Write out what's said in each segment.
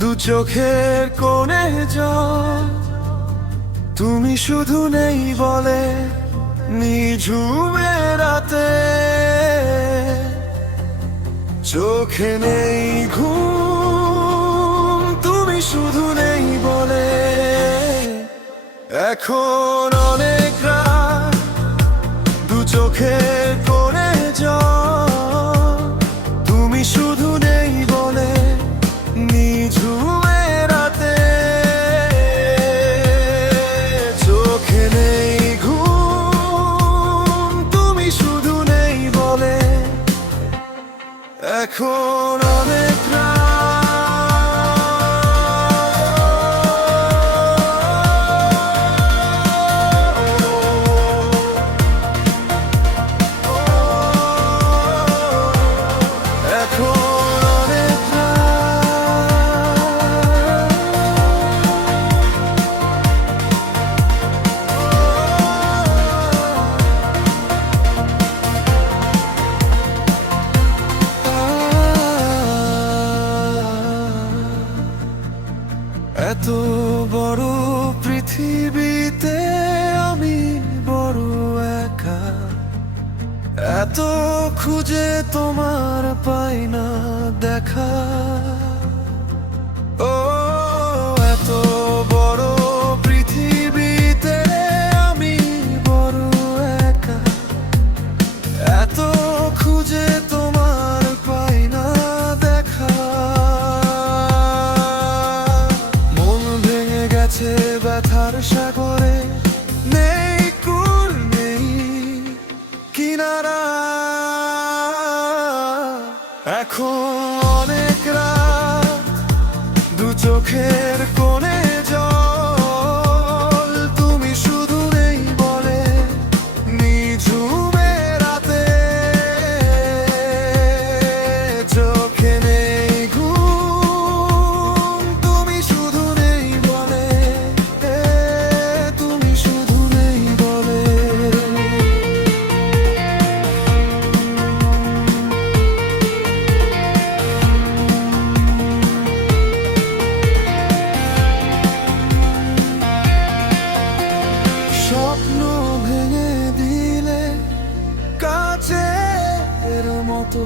দু চোখের কোণে জল, তুমি শুধু নেই বলে নিঝুমে রাতে। চোখে নেই ঘুম, তুমি শুধু নেই বলে। এখন অনেক রাত, দু চোখের কোণে জল, তুমি শুধু নেই বলে নিঝুমে রাতে। চোখে নেই ঘুম, তুমি শুধু নেই বলে। এখন অনেক রাত। এত বড় পৃথিবীতে আমি বড় একা, এত খুঁজে তোমার পাই না দেখা। ও এত বড় পৃথিবীতে আমি বড় একা, এত খুঁজে তোমার পাই না দেখা। ব্যথার সাগরে নেই কুল নেই কিনারা। এখন অনেক রাত, দু চোখের কোণে জল, তুমি শুধু নেই বলে নিঝুমে রাতে। চোখে নেই ঘুম, তুমি শুধু নেই বলে। স্বপ্ন ভেঙে দিলে কাচের মতো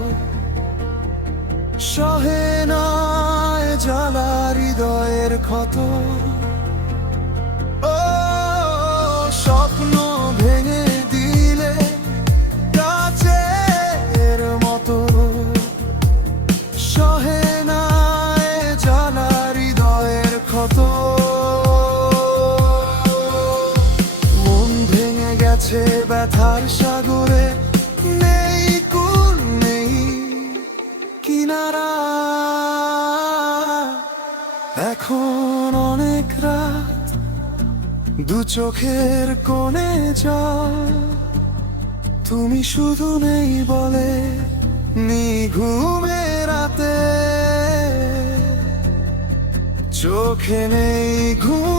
সহে নয় জ্বালা হৃদয়ের ক্ষত। ও স্বপ্ন ভেঙে দিলে কাচের মতো সহে নয় জ্বালা হৃদয়ের ক্ষত। ব্যথার সাগরে নেই কুল নেই কিনারা। এখন অনেক রাত, দু চোখের কোণে জল, তুমি শুধু নেই বলে নিঘুমে রাতে। চোখে নেই ঘুম,